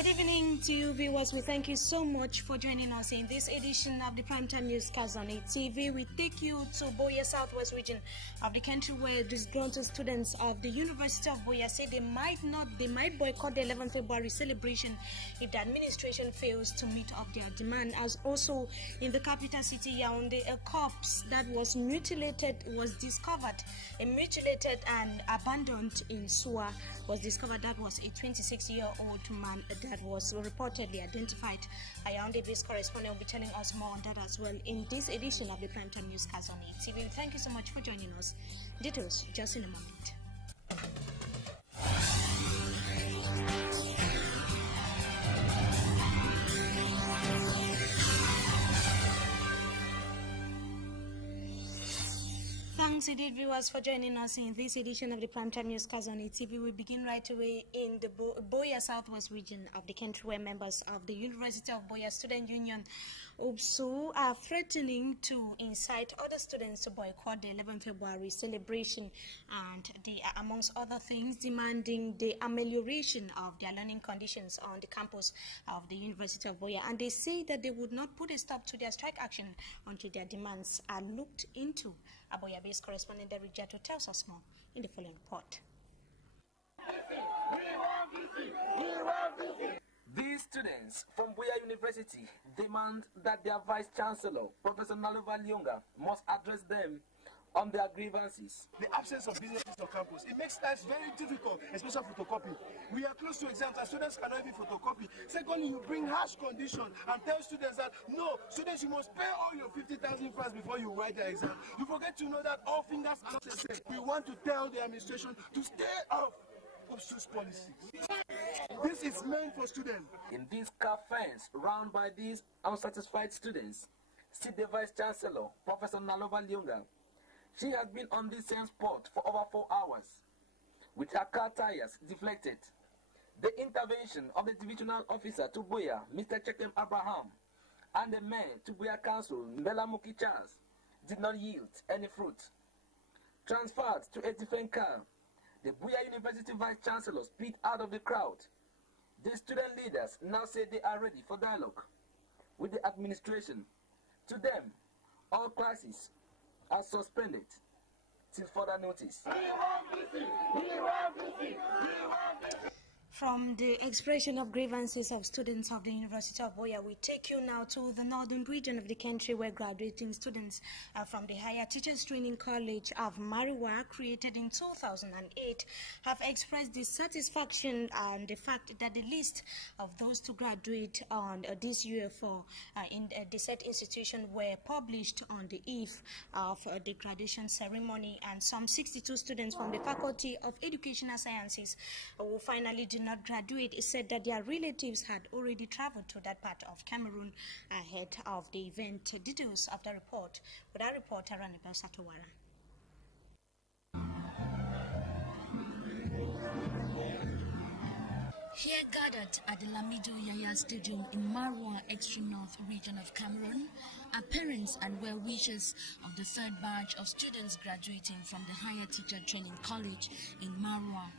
Good evening to you viewers. We thank you so much for joining us in this edition of the Primetime Newscast on ATV. We take you to Buea Southwest region of the country where disgruntled students of the University of Buea say they might boycott the 11th February celebration if the administration fails to meet up their demand. As also in the capital city Yaoundé, a corpse that was mutilated was discovered. A mutilated and abandoned in Soua was discovered. That was a 26-year-old man that was reportedly identified. A Yaoundé-based correspondent will be telling us more on that as well in this edition of the Primetime Newscast on ATV. Thank you so much for joining us. Details just in a moment. Thanks indeed, viewers, for joining us in this edition of the Primetime Newscast on ATV. We begin right away in the Buea Southwest region of the country where members of the University of Buea Student Union, UBSU, are threatening to incite other students to boycott the 11th February celebration and, amongst other things, demanding the amelioration of their learning conditions on the campus of the University of Buea. And they say that they would not put a stop to their strike action until their demands are looked into. Buea-based correspondent Derek Jato tells us more in the following report. These students from Buea University demand that their Vice-Chancellor, Professor Nalova Lyonga, must address them on their grievances. The absence of businesses on campus, it makes life very difficult, especially photocopy. We are close to exams and students cannot even photocopy. Secondly, you bring harsh conditions and tell students that, no, students, you must pay all your 50,000 francs before you write the exam. You forget to know that all fingers are not the same. We want to tell the administration to stay off UBSU's policy. This is meant for students. In this car fence run by these unsatisfied students, sit the Vice-Chancellor, Professor Nalova Lyonga. She has been on this same spot for over 4 hours, with her car tires deflected. The intervention of the divisional officer to Buea, Mr. Chekem Abraham, and the mayor to Buea Council, Mbela Muki Charles, did not yield any fruit. Transferred to a different car, the Buea University Vice-Chancellor split out of the crowd. The student leaders now say they are ready for dialogue with the administration. To them, all classes are suspended till further notice. From the expression of grievances of students of the University of Buea, we take you now to the northern region of the country where graduating students from the Higher Teachers Training College of Mariwa, created in 2008, have expressed dissatisfaction and the fact that the list of those to graduate on this year for in the said institution were published on the eve of the graduation ceremony, and some 62 students from the Faculty of Educational Sciences who finally did not graduate. It said that their relatives had already traveled to that part of Cameroon ahead of the event. Details of the report with our reporter Ranibel Satowara. Here gathered at the Lamido Yaya Stadium in Marwa, extreme north region of Cameroon, are parents and well-wishers of the third batch of students graduating from the Higher Teacher Training College in Marwa.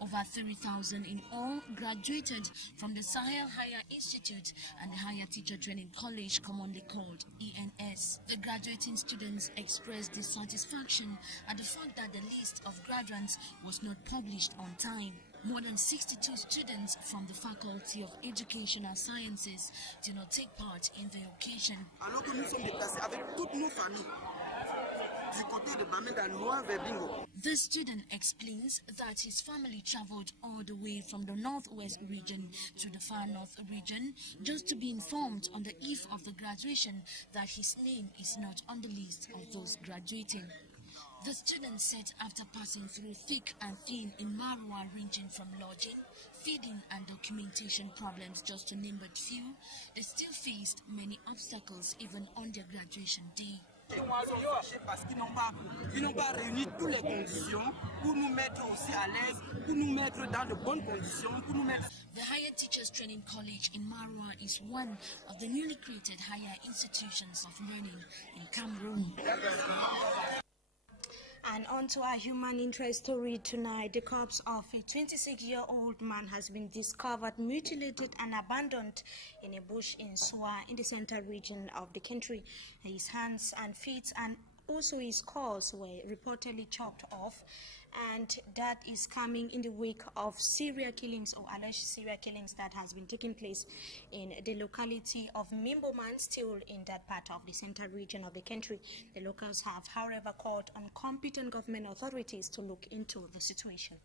Over 3,000 in all graduated from the Sahel Higher Institute and the Higher Teacher Training College, commonly called ENS. The graduating students expressed dissatisfaction at the fact that the list of graduates was not published on time. More than 62 students from the Faculty of Educational Sciences did not take part in the occasion. Alors que nous sommes déplacés avec toutes nos familles du côté de Bamenda, Loa vers Bingo. The student explains that his family traveled all the way from the northwest region to the far north region just to be informed on the eve of the graduation that his name is not on the list of those graduating. The student said after passing through thick and thin in Marwa, ranging from lodging, feeding and documentation problems, just to name but few, they still faced many obstacles even on their graduation day. Parce qu'ils n'ont pas réuni toutes les conditions pour nous mettre aussi à l'aise, pour nous mettre dans de bonnes conditions, pour nous mettre... The Higher Teachers Training College in Marwa is one of the newly created higher institutions of learning in Cameroon. And on on to our human interest story tonight. The corpse of a 26-year-old man has been discovered mutilated and abandoned in a bush in Sua in the central region of the country. His hands and feet and also his claws were reportedly chopped off, and that is coming in the wake of serial killings or alleged serial killings that has been taking place in the locality of Mimboman, still in that part of the central region of the country. The locals have, however, called on competent government authorities to look into the situation.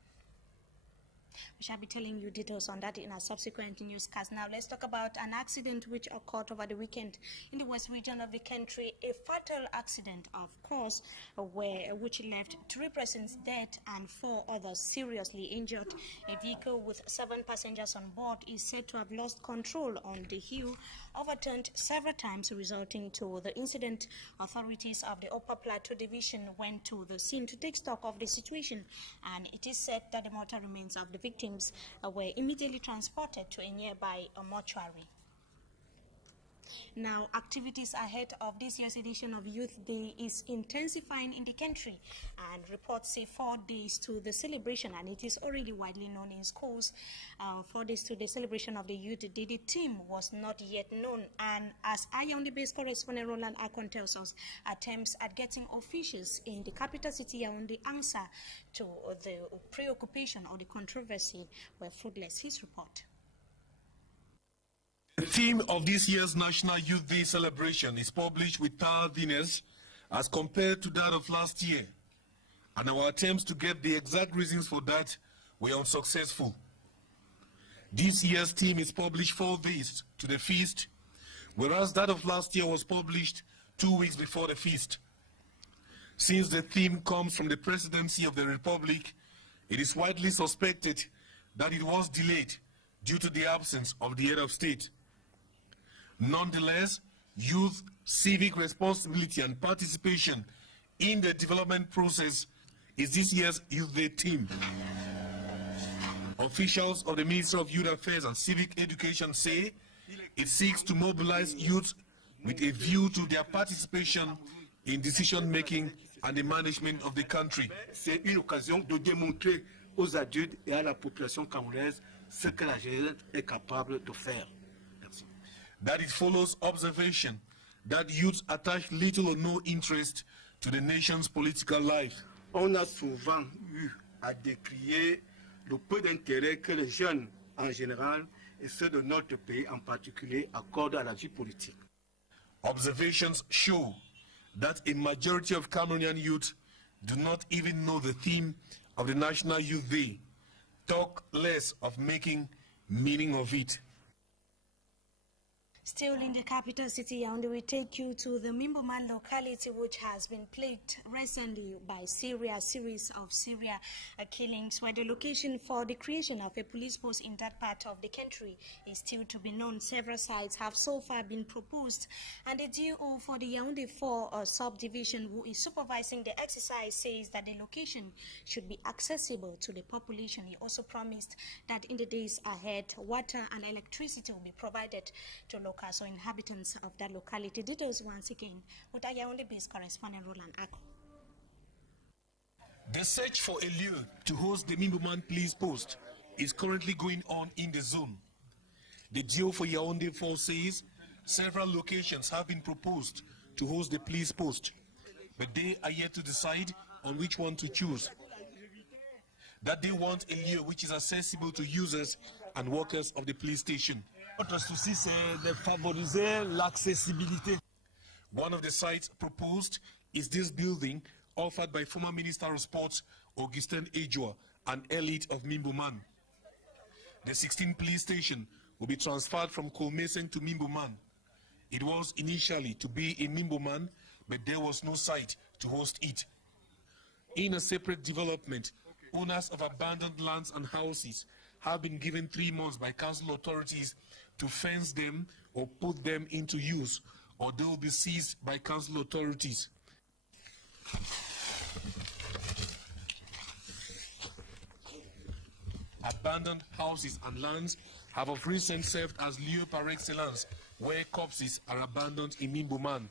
We shall be telling you details on that in our subsequent newscast. Now let's talk about an accident which occurred over the weekend in the west region of the country. A fatal accident, of course, which left 3 persons dead and 4 others seriously injured. A vehicle with 7 passengers on board is said to have lost control on the hill, overturned several times, resulting to the incident. Authorities of the Upper Plateau Division went to the scene to take stock of the situation, and it is said that the mortal remains of the victims were immediately transported to a nearby mortuary. Now, activities ahead of this year's edition of Youth Day is intensifying in the country, and reports say 4 days to the celebration, and it is already widely known in schools. 4 days to the celebration of the Youth Day. The theme was not yet known, and as Yaoundé-based correspondent Roland Akon tells us, attempts at getting officials in the capital city Yaoundé answer to the preoccupation or the controversy were fruitless. His report. The theme of this year's National Youth Day celebration is published with tardiness as compared to that of last year, and our attempts to get the exact reasons for that were unsuccessful. This year's theme is published 4 days to the feast, whereas that of last year was published 2 weeks before the feast. Since the theme comes from the Presidency of the Republic, it is widely suspected that it was delayed due to the absence of the head of state. Nonetheless, youth, civic responsibility and participation in the development process is this year's Youth Day theme. Officials of the Ministry of Youth Affairs and Civic Education say it seeks to mobilize youth with a view to their participation in decision-making and the management of the country. C'est une occasion de démontrer aux adultes et à la population camerounaise ce que la jeunesse est capable de faire. That it follows observation that youths attach little or no interest to the nation's political life. On a souvent eu à décrier le peu d'intérêt que les jeunes en général et ceux de notre pays en particulier accordent à la vie politique. Observations show that a majority of Cameroonian youth do not even know the theme of the National Youth Day, talk less of making meaning of it. Still in the capital city, Yaoundé, we take you to the Mimboman locality, which has been plagued recently by a series of serial killings, where the location for the creation of a police post in that part of the country is still to be known. Several sites have so far been proposed, and the DO for the Yaoundé 4 subdivision, who is supervising the exercise, says that the location should be accessible to the population. He also promised that in the days ahead, water and electricity will be provided to locals or inhabitants of that locality. Details once again with our Yaoundé-based correspondent Roland Akon. The search for a lieu to host the Mimboman police post is currently going on in the zone. The DO for Yaoundé 4 says several locations have been proposed to host the police post, but they are yet to decide on which one to choose. That they want a lieu which is accessible to users and workers of the police station. Notre souci, c'est de favoriser l'accessibilité. One of the sites proposed is this building offered by former Minister of Sports Augustin Ejua, an elite of Mimboman. The 16th police station will be transferred from Kolmesen to Mimboman. It was initially to be in Mimboman, but there was no site to host it. In a separate development, owners of abandoned lands and houses have been given 3 months by council authorities to fence them or put them into use, or they will be seized by council authorities. Abandoned houses and lands have of recent served as lieu par excellence, where corpses are abandoned in Mimboman.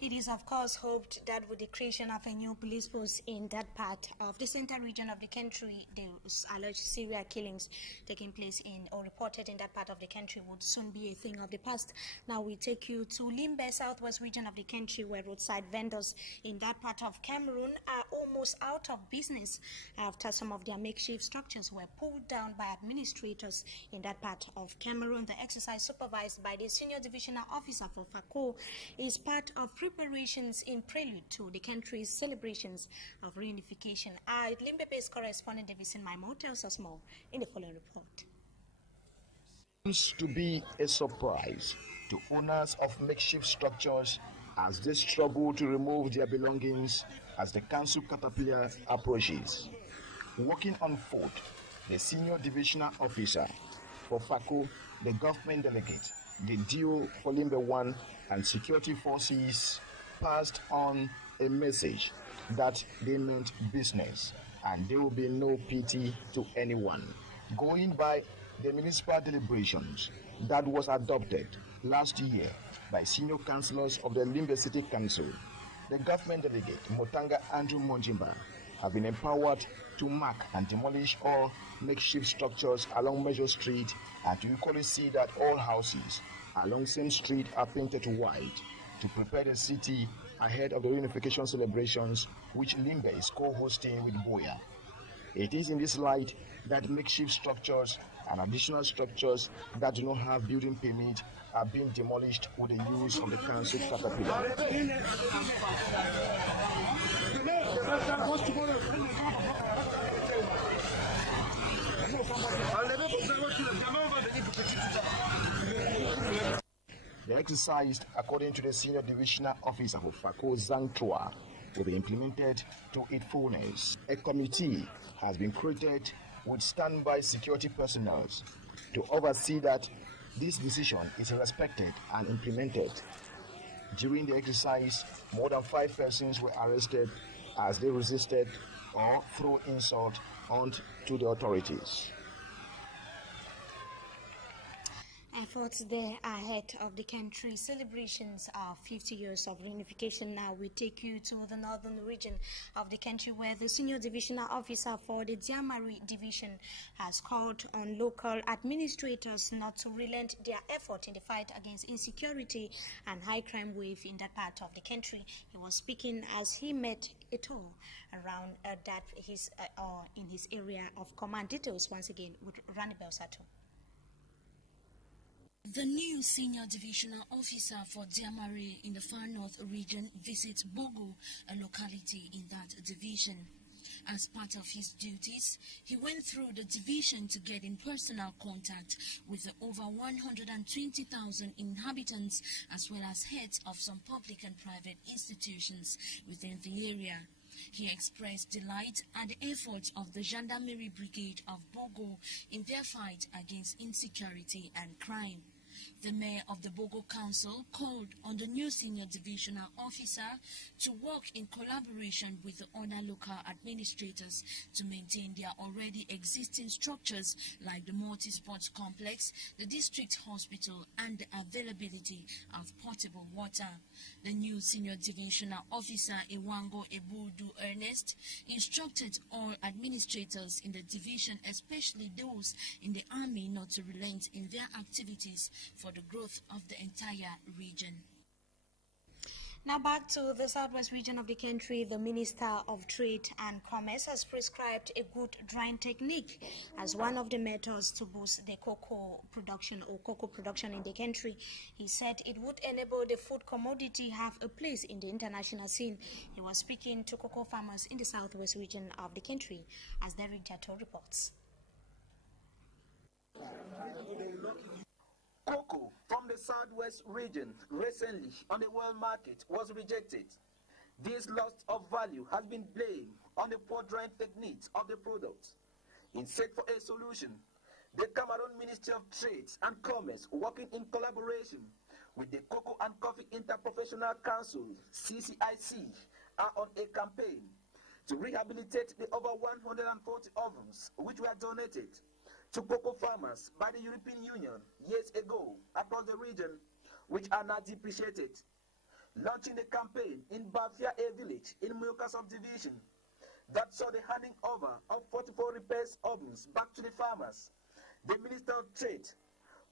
It is, of course, hoped that with the creation of a new police post in that part of the central region of the country, the alleged serial killings taking place in or reported in that part of the country would soon be a thing of the past. Now we take you to Limbe, southwest region of the country, where roadside vendors in that part of Cameroon are almost out of business after some of their makeshift structures were pulled down by administrators in that part of Cameroon. The exercise, supervised by the senior divisional officer for FACO, is part of preparations in prelude to the country's celebrations of reunification. Our Limbe-based correspondent Davison Maimo tells us more in the following report. Seems to be a surprise to owners of makeshift structures as they struggle to remove their belongings as the council caterpillar approaches. Working on foot, the senior divisional officer for FACO, the government delegate, the DO for Limbe 1 and security forces passed on a message that they meant business and there will be no pity to anyone. Going by the municipal deliberations that was adopted last year by senior councillors of the Limbe City Council, the government delegate Motanga Andrew Monjimba have been empowered to mark and demolish all makeshift structures along Major Street and to equally see that all houses along same street are painted white to prepare the city ahead of the reunification celebrations which Limbe is co-hosting with Boya. It is in this light that makeshift structures and additional structures that do not have building permit are being demolished with the use of the council caterpillar. The exercise, according to the senior divisional officer for FACO, Zangtua, will be implemented to its fullness. A committee has been created with standby security personnel to oversee that this decision is respected and implemented. During the exercise, more than 5 persons were arrested as they resisted or threw insult onto the authorities. Efforts there ahead of the country's celebrations of 50 years of reunification. Now we take you to the northern region of the country, where the senior divisional officer for the Diamari division has called on local administrators not to relent their effort in the fight against insecurity and high crime wave in that part of the country. He was speaking as he met a tour around in his area of command. Details once again with Rani Belsato. The new senior divisional officer for Diamari in the far north region visits Bogo, a locality in that division. As part of his duties, he went through the division to get in personal contact with the over 120,000 inhabitants as well as heads of some public and private institutions within the area. He expressed delight at the efforts of the Gendarmerie Brigade of Bogo in their fight against insecurity and crime. The mayor of the Bogo Council called on the new senior divisional officer to work in collaboration with the other local administrators to maintain their already existing structures like the multi-sports complex, the district hospital, and the availability of potable water. The new senior divisional officer, Iwango Ebudu Ernest, instructed all administrators in the division, especially those in the army, not to relent in their activities for the growth of the entire region. Now back to the southwest region of the country. The Minister of Trade and Commerce has prescribed a good drying technique as one of the methods to boost the cocoa production in the country. He said it would enable the food commodity have a place in the international scene. He was speaking to cocoa farmers in the southwest region of the country, as Derek Jato reports. Cocoa from the southwest region recently on the world market was rejected. This loss of value has been blamed on the poor drying techniques of the product. In search for a solution, the Cameroon Ministry of Trade and Commerce, working in collaboration with the Cocoa and Coffee Interprofessional Council, CCIC, are on a campaign to rehabilitate the over 140 ovens which were donated to cocoa farmers by the European Union years ago across the region, which are now depreciated. launching a campaign in Bafia A village in Muyoka subdivision that saw the handing over of 44 repairs ovens back to the farmers. The Minister of Trade,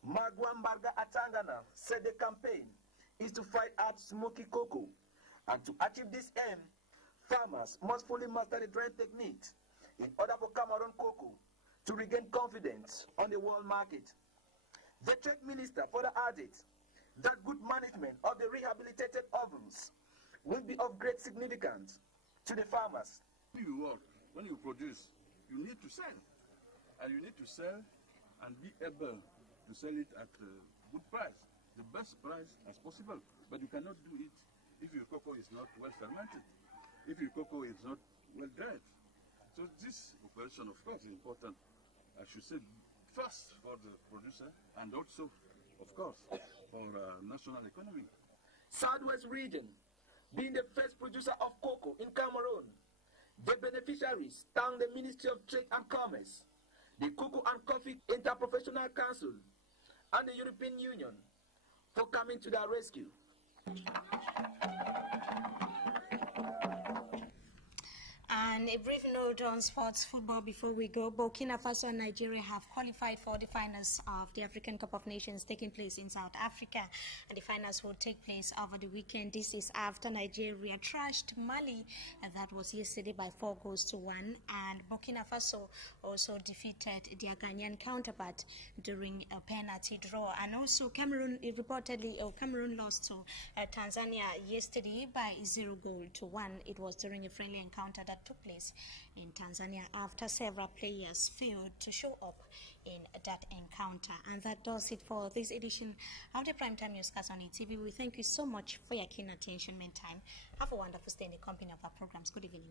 Magwambarga Atangana, said the campaign is to fight out smoky cocoa, and to achieve this aim, farmers must fully master the drying technique in order for Cameroon cocoa to regain confidence on the world market. The Trade Minister further added that good management of the rehabilitated ovens will be of great significance to the farmers. When you work, when you produce, you need to sell. And you need to sell and be able to sell it at a good price, the best price as possible. But you cannot do it if your cocoa is not well fermented, if your cocoa is not well dried. So this operation, of course, is important, I should say, first for the producer and also, of course, for national economy. Southwest region, being the first producer of cocoa in Cameroon, the beneficiaries thank the Ministry of Trade and Commerce, the Cocoa and Coffee Interprofessional Council, and the European Union for coming to their rescue. And a brief note on sports football before we go. Burkina Faso and Nigeria have qualified for the finals of the African Cup of Nations taking place in South Africa. And the finals will take place over the weekend. This is after Nigeria trashed Mali, and that was yesterday by 4-1. And Burkina Faso also defeated their Ghanaian counterpart during a penalty draw. And also Cameroon lost to Tanzania yesterday by 0-1. It was during a friendly encounter that took place in Tanzania after several players failed to show up in that encounter. And that does it for this edition of the Primetime Newscast on ETV. We thank you so much for your keen attention. Meantime, have a wonderful stay in the company of our programs. Good evening.